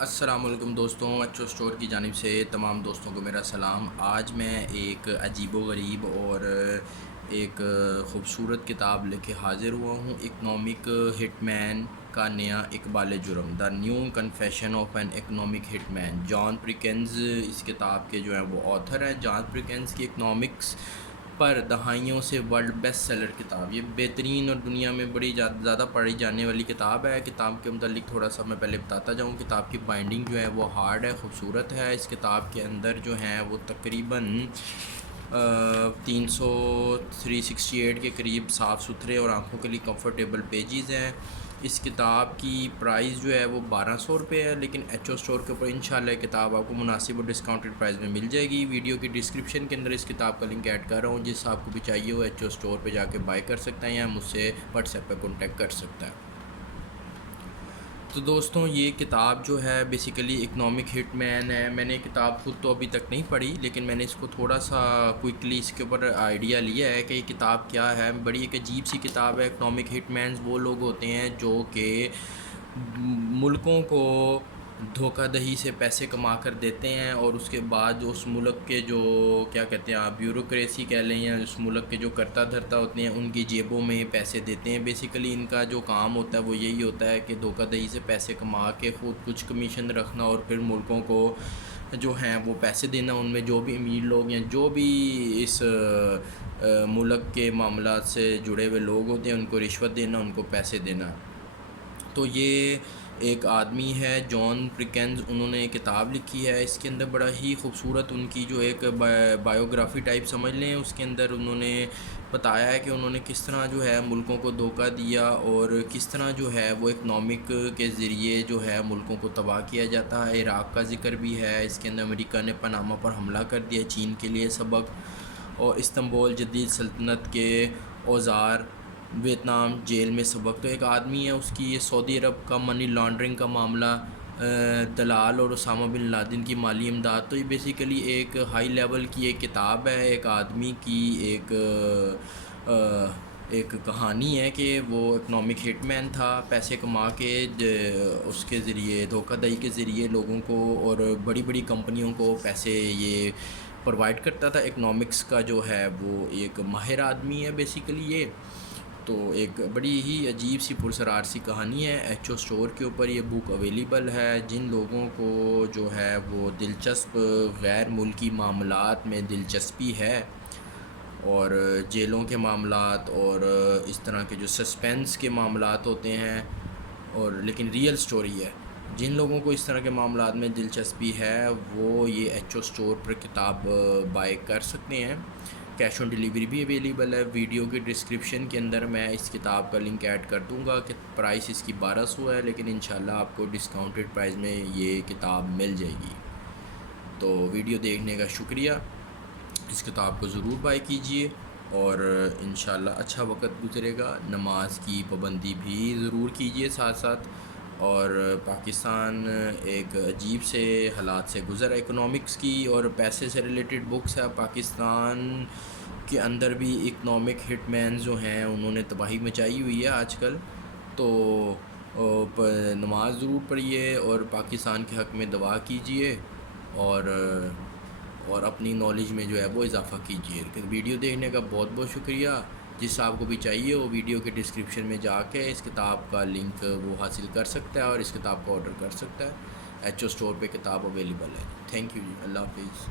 السلام علیکم دوستوں، ایچو اسٹور کی جانب سے تمام دوستوں کو میرا سلام۔ آج میں ایک عجیب و غریب اور ایک خوبصورت کتاب لے کے حاضر ہوا ہوں۔ اکنامک ہٹ مین کا نیا اقبال جرم، the new confession of an economic hit man. John Perkins اس کتاب کے جو ہیں وہ آتھر ہیں۔ جان پرکنز کی اکنامکس پر دہائیوں سے ورلڈ بیسٹ سیلر کتاب، یہ بہترین اور دنیا میں بڑی زیادہ پڑھی جانے والی کتاب ہے۔ کتاب کے متعلق تھوڑا سا میں پہلے بتاتا جاؤں۔ کتاب کی بائنڈنگ جو ہے وہ ہارڈ ہے، خوبصورت ہے۔ اس کتاب کے اندر جو ہیں وہ تقریباً 368 کے قریب صاف ستھرے اور آنکھوں کے لیے کمفرٹیبل پیجز ہیں۔ اس کتاب کی پرائز جو ہے وہ 1200 روپے ہے، لیکن ایچو اسٹور کے اوپر انشاءاللہ یہ کتاب آپ کو مناسب اور ڈسکاؤنٹڈ پرائز میں مل جائے گی۔ ویڈیو کی ڈسکرپشن کے اندر اس کتاب کا لنک ایڈ کر رہا ہوں، جس آپ کو بھی چاہیے ہو ایچو اسٹور پہ جا کے بائی کر سکتا ہے یا مجھ سے واٹس ایپ پہ کانٹیکٹ کر سکتا ہے۔ تو دوستوں، یہ کتاب جو ہے بیسیکلی اکنامک ہٹ مین ہے۔ میں نے کتاب خود تو ابھی تک نہیں پڑھی، لیکن میں نے اس کو تھوڑا سا کوئکلی اس کے اوپر آئیڈیا لیا ہے کہ یہ کتاب کیا ہے۔ بڑی ایک عجیب سی کتاب ہے۔ اکنامک ہٹ مینز وہ لوگ ہوتے ہیں جو کہ ملکوں کو دھوکہ دہی سے پیسے کما کر دیتے ہیں، اور اس کے بعد اس ملک کے جو کیا کہتے ہیں آپ بیوروکریسی کہہ لیں، یا اس ملک کے جو کرتا دھرتا ہوتے ہیں ان کی جیبوں میں پیسے دیتے ہیں۔ بیسیکلی ان کا جو کام ہوتا ہے وہ یہی ہوتا ہے کہ دھوکہ دہی سے پیسے کما کے خود کچھ کمیشن رکھنا، اور پھر ملکوں کو جو ہیں وہ پیسے دینا۔ ان میں جو بھی امیر لوگ ہیں، جو بھی اس ملک کے معاملات سے جڑے ہوئے لوگ ہوتے ہیں، ان کو رشوت دینا، ان کو پیسے دینا۔ تو یہ ایک آدمی ہے جان پرکنز، انہوں نے کتاب لکھی ہے۔ اس کے اندر بڑا ہی خوبصورت ان کی جو ایک بایوگرافی ٹائپ سمجھ لیں، اس کے اندر انہوں نے بتایا ہے کہ انہوں نے کس طرح جو ہے ملکوں کو دھوکہ دیا، اور کس طرح جو ہے وہ اکنامک کے ذریعے جو ہے ملکوں کو تباہ کیا جاتا ہے۔ عراق کا ذکر بھی ہے اس کے اندر۔ امریکہ نے پاناما پر حملہ کر دیا، چین کے لیے سبق، اور استنبول جدید سلطنت کے اوزار، ویتنام جیل میں سبق۔ تو ایک آدمی ہے، اس کی یہ سعودی عرب کا منی لانڈرنگ کا معاملہ، دلال اور اسامہ بن لادن کی مالی امداد۔ تو یہ بیسیکلی ایک ہائی لیول کی ایک کتاب ہے، ایک آدمی کی ایک کہانی ہے کہ وہ اکنامک ہٹ مین تھا، پیسے کما کے اس کے ذریعے دھوکہ دہی کے ذریعے لوگوں کو اور بڑی بڑی کمپنیوں کو پیسے یہ پرووائڈ کرتا تھا۔ اکنامکس کا جو ہے وہ ایک ماہر آدمی ہے بیسیکلی یہ۔ تو ایک بڑی ہی عجیب سی پرسرار سی کہانی ہے۔ ایچو اسٹور کے اوپر یہ بک اویلیبل ہے۔ جن لوگوں کو جو ہے وہ دلچسپ غیر ملکی معاملات میں دلچسپی ہے، اور جیلوں کے معاملات اور اس طرح کے جو سسپینس کے معاملات ہوتے ہیں، اور لیکن ریئل سٹوری ہے، جن لوگوں کو اس طرح کے معاملات میں دلچسپی ہے وہ یہ ایچو اسٹور پر کتاب بائی کر سکتے ہیں۔ کیش آن ڈیلیوری بھی اویلیبل ہے۔ ویڈیو کی ڈسکرپشن کے اندر میں اس کتاب کا لنک ایڈ کر دوں گا کہ پرائس اس کی 1200 ہے، لیکن انشاءاللہ آپ کو ڈسکاؤنٹڈ پرائز میں یہ کتاب مل جائے گی۔ تو ویڈیو دیکھنے کا شکریہ۔ اس کتاب کو ضرور بائی کیجئے، اور انشاءاللہ اچھا وقت گزرے گا۔ نماز کی پابندی بھی ضرور کیجئے ساتھ ساتھ۔ اور پاکستان ایک عجیب سے حالات سے گزر ہے اکنامکس کی اور پیسے سے ریلیٹڈ بکس ہے۔ پاکستان کے اندر بھی اکنامک ہٹ مین جو ہیں انہوں نے تباہی مچائی ہوئی ہے آج کل۔ تو نماز ضرور پڑھیے اور پاکستان کے حق میں دعا کیجئے، اور اپنی نالج میں جو ہے وہ اضافہ کیجئے۔ ویڈیو دیکھنے کا بہت بہت شکریہ۔ جس آپ کو بھی چاہیے وہ ویڈیو کے ڈسکرپشن میں جا کے اس کتاب کا لنک وہ حاصل کر سکتا ہے، اور اس کتاب کو آرڈر کر سکتا ہے۔ ایچو اسٹور پہ کتاب اویلیبل ہے۔ تھینک یو جی، اللہ حافظ۔